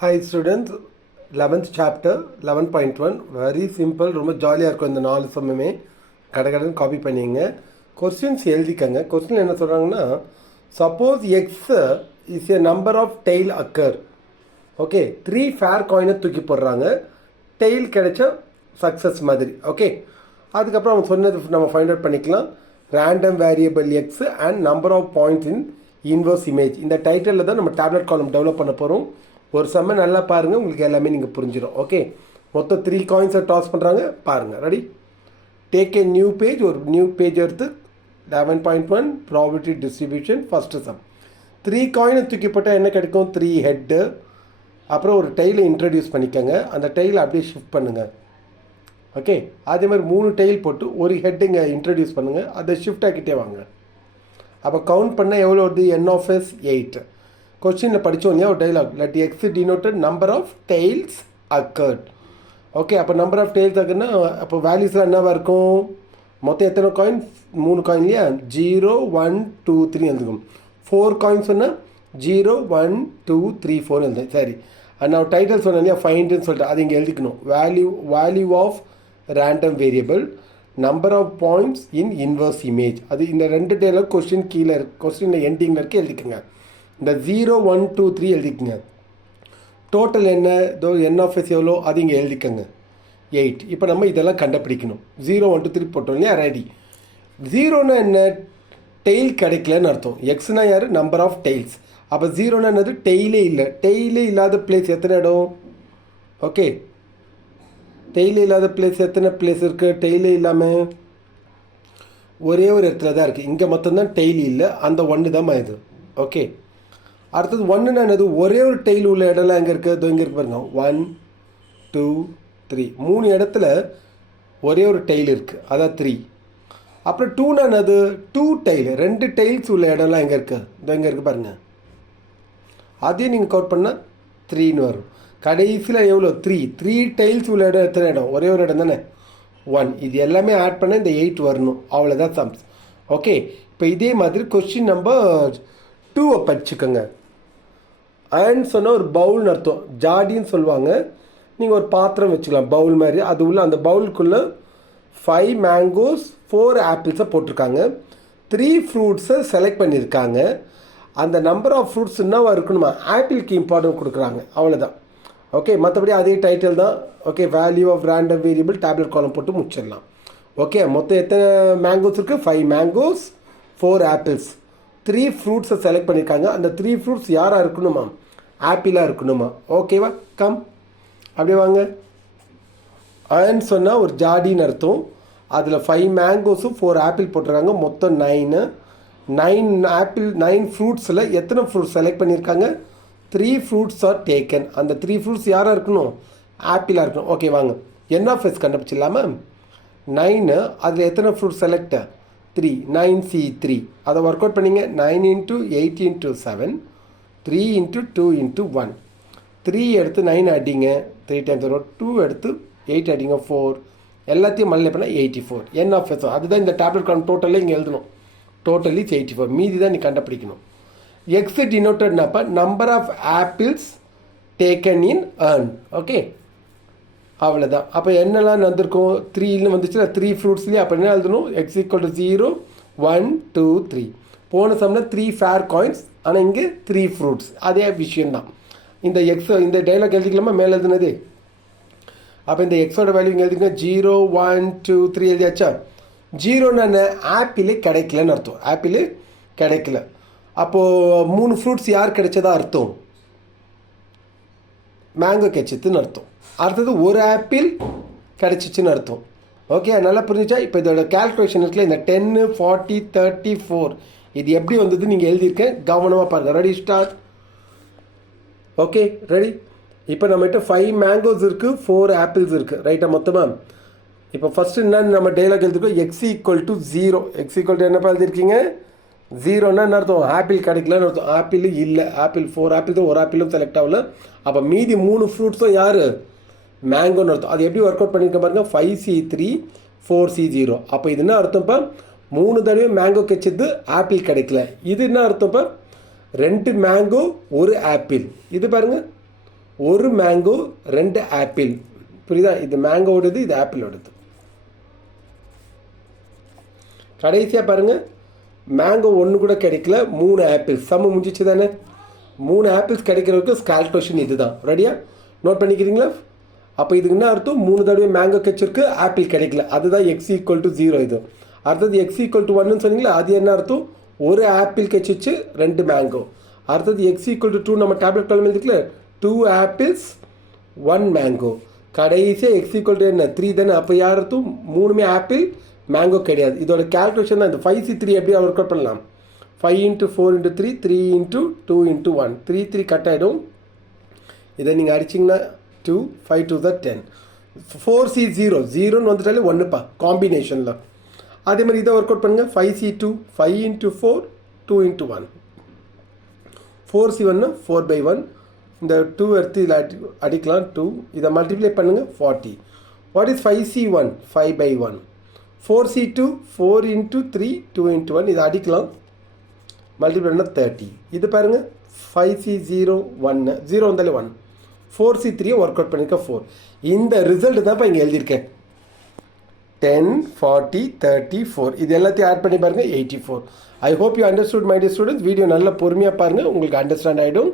Hi students, 11th chapter 11.1 very simple ரொம்ப ஜாலியாக இருக்கும் இந்த 4 சமமே கடகடன் காப்பி பண்ணிங்க கொஸ்டின்ஸ் எழுதிக்கங்க கொஸ்டின் என்ன சொல்கிறாங்கன்னா suppose X is a number of tail occur okay 3 fair காயினை தூக்கி போடுறாங்க டெய்ல் கிடைச்ச சக்ஸஸ் மாதிரி ஓகே அதுக்கப்புறம் அவங்க சொன்னது நம்ம ஃபைண்ட் அவுட் பண்ணிக்கலாம் random variable X and number of points in inverse image இந்த டைட்டிலில் தான் நம்ம டேப்லெட் காலம் டெவலப் பண்ண போகிறோம் ஒரு செம்ம நல்லா பாருங்கள் உங்களுக்கு எல்லாமே நீங்கள் புரிஞ்சிடும் ஓகே மொத்தம் 3 காயின்ஸை டாஸ் பண்ணுறாங்க பாருங்கள் ready take a new page ஒரு நியூ பேஜ் எடுத்து 11.1 ப்ராபபிலிட்டி டிஸ்ட்ரிபியூஷன் ஃபஸ்ட்டு சம் 3 காயினை தூக்கி போட்டால் என்ன கிடைக்கும் 3 ஹெட்டு அப்புறம் ஒரு டெய்லை இன்ட்ரடியூஸ் பண்ணிக்கோங்க அந்த டெய்லை அப்படியே ஷிஃப்ட் பண்ணுங்கள் ஓகே அதே மாதிரி 3 டெய்ல் போட்டு ஒரு ஹெட்டுங்க இன்ட்ரடியூஸ் பண்ணுங்கள் அதை ஷிஃப்ட் ஆக்கிட்டே வாங்க அப்போ கவுண்ட் பண்ணால் எவ்வளோ வருது n of s 8 கொஸ்டினில் படித்தோம் இல்லையா ஒரு dialogue let X denoted number of tails occurred okay அப்போ நம்பர் ஆஃப் டெய்ல்ஸ் அக்கர்னா அப்போ வேல்யூஸ்லாம் என்னவாக இருக்கும் மொத்தம் எத்தனை காயின் 3 காயின் இல்லையா 0 1 2 3 எழுதுக்கும் 4 காயின் சொன்னால் 0 1 2 3 4 எழுதும் சரி நான் டைட்டில் சொன்னேன் இல்லையா ஃபைண்டுன்னு சொல்லிட்டு அது இங்கே எழுதிக்கணும் value of random variable number of points in inverse image அது இந்த 2 டைலாக் கொஸ்டின் கீழே கொஸ்டினில் எண்டிங்கில் இருக்க எழுதிக்கோங்க இந்த 0 1 2 3 எழுதிக்கங்க டோட்டல் என்ன இதோ n of s எவ்வளோ அது இங்கே எழுதிக்கங்க 8 இப்போ நம்ம இதெல்லாம் கண்டுபிடிக்கணும் 0 1 2 3 போட்டோம் இல்லையா ரெடி 0னா என்ன டெய்ல் கிடைக்கலன்னு அர்த்தம் எக்ஸ்னா யார் நம்பர் ஆஃப் டெய்ல்ஸ் அப்போ 0னா என்னது டெய்லே இல்லை டெய்லே இல்லாத பிளேஸ் எத்தனை இடம் ஓகே டெய்லே இல்லாத பிளேஸ் எத்தனை பிளேஸ் இருக்குது டெய்லே இல்லாமல் ஒரே ஒரு இடத்துல தான் இருக்குது இங்கே மொத்தம்தான் டெய்லி இல்லை அந்த ஒன்று தான் இது ஓகே அடுத்தது ஒன்றுனா என்னது ஒரே ஒரு டெய்ல் உள்ள இடம்லாம் எங்கே இருக்குது இங்கே இருக்கு பாருங்க 1 2 3 3 இடத்துல ஒரே ஒரு டெய்ல் இருக்குது அதான் 3 அப்புறம் 2னா என்னது 2 டெய்ல் 2 டெய்ல்ஸ் உள்ள இடம்லாம் எங்கே இருக்குது இங்கே இருக்குது பாருங்கள் அதையும் நீங்கள் கவுட் பண்ணால் 3ன்னு வரும் கடைசியில் எவ்வளோ 3 டெய்ல்ஸ் உள்ள இடம் எத்தனை இடம் ஒரே ஒரு இடம் தானே 1 இது எல்லாமே ஆட் பண்ண இந்த 8 வரணும் அவ்வளோதான் சம்ஸ் ஓகே இப்போ இதே மாதிரி கொஸ்டின் நம்பர் 2 படிச்சுக்கோங்க அண்ட் சொன்னால் ஒரு பவுல்னு அர்த்தம் ஜாடின்னு சொல்லுவாங்க நீங்கள் ஒரு பாத்திரம் வச்சுக்கலாம் பவுல் மாதிரி அது உள்ள அந்த பவுலுக்குள்ளே 5 மேங்கோஸ் 4 ஆப்பிள்ஸை போட்டிருக்காங்க 3 ஃப்ரூட்ஸை செலக்ட் பண்ணியிருக்காங்க அந்த நம்பர் ஆஃப் ஃப்ரூட்ஸ் என்னவா இருக்கணுமா ஆப்பிளுக்கு இம்பார்ட்டன்ட் கொடுக்குறாங்க அவ்வளோதான் ஓகே மற்றபடி அதே டைட்டில் தான் okay value of random variable டேப்லெட் காலம் போட்டு முடிச்சிடலாம் ஓகே மொத்தம் எத்தனை மேங்கோஸ் இருக்குது 5 மேங்கோஸ் 4 ஆப்பிள்ஸ் 3 ஃப்ரூட்ஸை செலக்ட் பண்ணியிருக்காங்க அந்த 3 ஃப்ரூட்ஸ் யாராக இருக்கணுமா ஆப்பிளாக இருக்கணுமா ஓகேவா கம் அப்படியே வாங்க அண்ட் சொன்னால் ஒரு ஜாடின்னு அர்த்தம் அதில் 5 மேங்கோஸும் 4 ஆப்பிள் போட்டிருக்காங்க மொத்தம் 9 ஆப்பிள் 9 ஃப்ரூட்ஸில் எத்தனை ஃப்ரூட்ஸ் செலக்ட் பண்ணியிருக்காங்க 3 ஃப்ரூட்ஸ் ஆர் டேக்கன் அந்த 3 ஃப்ரூட்ஸ் யாராக இருக்கணும் ஆப்பிளாக இருக்கணும் ஓகே வாங்க n of s கண்டுபிடிச்சிடலாமா 9 அதில் எத்தனை ஃப்ரூட்ஸ் செலக்ட் 3 9c3 அதை ஒர்க் அவுட் பண்ணிங்க 9 into 8 into 7 3 into 2 into 1 3 எடுத்து 9 அடிங்க 3 times 2 எடுத்து 8 அடிங்க 4 எல்லாத்தையும் மல்டிப்ளை பண்ணால் 84 n of s அதுதான் இந்த டேப்லெட் காலம் டோட்டலே இங்கே எழுதணும் டோட்டலி 84 மீதி தான் நீ கண்டுபிடிக்கணும் எக்ஸ் டினோட்டட்னாப்பா number of apples taken in urn okay அவ்வளோதான் அப்போ என்னெல்லாம் வந்திருக்கும் 3ன்னு வந்துச்சுன்னா 3 ஃப்ரூட்ஸ்லேயே அப்போ என்ன எழுதணும் x = 0 1 2 3 போன சம்மில் 3 ஃபேர் காயின்ஸ் ஆனால் இங்கே 3 ஃப்ரூட்ஸ் அதே விஷயந்தான் இந்த எக்ஸ் இந்த டைலாக் எழுதிக்கலாமா மேலே எழுதுனது அப்போ இந்த எக்ஸோட வேல்யூ இங்கே எழுதிக்கலாம் 0 1 2 3 எழுதியாச்சா 0ன்னு ஆப்பிளே கிடைக்கலன்னு அர்த்தம் ஆப்பிளே கிடைக்கல அப்போது 3 ஃப்ரூட்ஸ் யார் கிடைச்சதா அர்த்தம் மேங்கோ கிடைச்சதுன்னு அர்த்தம் அடுத்தது ஒரு ஆப்பிள் கிடச்சிச்சின்னு அர்த்தம் ஓகே நல்லா புரிஞ்சிச்சா இப்போ இதோட கேல்குலேஷன் இருக்குல்ல இந்த 10 40 34 இது எப்படி வந்தது நீங்கள் எழுதியிருக்கேன் கவனமாக பாருங்கள் ரெடி ஸ்டார்ட் ஓகே ரெடி இப்போ நம்மகிட்ட 5 மேங்கோஸ் இருக்குது 4 ஆப்பிள்ஸ் இருக்குது ரைட்டாக மொத்தமாக இப்போ ஃபஸ்ட்டு என்னன்னு நம்ம டைலாக் எழுதிருக்கோம் x = 0 x = என்னப்பா எழுதிருக்கீங்க 0ன்னா என்ன அர்த்தம் ஆப்பிள் கிடைக்கலன்னு அர்த்தம் ஆப்பிள் இல்லை ஆப்பிள் 4 ஆப்பிள் தான் ஒரு ஆப்பிளும் செலக்ட் ஆகல அப்போ மீதி 3 ஃப்ரூட்ஸும் யார் மேங்கோன்னு அர்த்தம் அது எப்படி ஒர்க் அவுட் பண்ணியிருக்க பாருங்க 5c3 4c0 அப்போ இது என்ன அர்த்தம்ப்பா 3 தடவை மேங்கோ கிடைச்சது ஆப்பிள் கிடைக்கல இது என்ன அர்த்தம்ப்பா 2 மேங்கோ 1 ஆப்பிள் இது பாருங்கள் ஒரு மேங்கோ 2 ஆப்பிள். புரியுதா? இது மேங்கோடது, இது ஆப்பிளோடது. கடைசியாக பாருங்கள், மேங்கோ ஒன்று கூட கிடைக்கல, 3 ஆப்பிள்ஸ். சம்ம முடிஞ்சிச்சு தானே? 3 ஆப்பிள்ஸ் கிடைக்கிறதுக்கு கால்குலேஷன் இது தான். ரெடியா? நோட் பண்ணிக்கிறீங்களா? அப்போ இதுக்கு என்ன அர்த்தம்? 3 தடவை மேங்கோ கிடைச்சிருக்கு, ஆப்பிள் கிடைக்கல. அதுதான் x = 0 இது. அடுத்தது x = 1ன்னு சொன்னீங்களா, அது என்ன அர்த்தம்? ஒரு ஆப்பிள் கிடைச்சிச்சு, 2 மேங்கோ. அடுத்தது x = 2 நம்ம டேப்லெட் காலம் எழுதிக்கல, 2 ஆப்பிள்ஸ் 1 மேங்கோ. கடைசியாக x = என்ன? 3 தானே? அப்போ யார் அர்த்தம்? 3மே ஆப்பிள், மேங்கோ கிடையாது. இதோட கேல்குலேஷன் தான். இந்த 5C3 எப்படி ஒர்க் அவுட் பண்ணலாம்? 5 × 4 × 3, 3 × 2 × 1, 3 3 கட் ஆகிடும். இதை நீங்கள் அடிச்சிங்கன்னா 2, 5 2 10. 4C0, 0ன்னு வந்துட்டாலே 1ப்பா காம்பினேஷனில். அதே மாதிரி இதை ஒர்க் அவுட் பண்ணுங்கள். 5C2, 5 × 4, 2 × 1. 4C1 4/1. இந்த 2 எடுத்து இதில் அடிக்கலாம், 2. இதை மல்டிப்ளை பண்ணுங்கள், 40. What is 5C1? 5/1. 4C2, 4 × 3, 2 × 1. இதை அடிக்கலாம், மல்டிப்ளை பண்ணால் 30. இது பாருங்கள், 5C0 1, 0 வந்தாலே 1. 4C3 ஒர்க் அவுட் பண்ணியிருக்க 4. இந்த ரிசல்ட் தான் இப்போ இங்கே எழுதியிருக்கேன். 10, 40, 34. இது எல்லாத்தையும் ஆட் பண்ணி பாருங்கள், 84. I hope you understood my dear students. Video நல்லா பொறுமையாக பாருங்கள், உங்களுக்கு அண்டர்ஸ்டாண்ட் ஆகிடும்.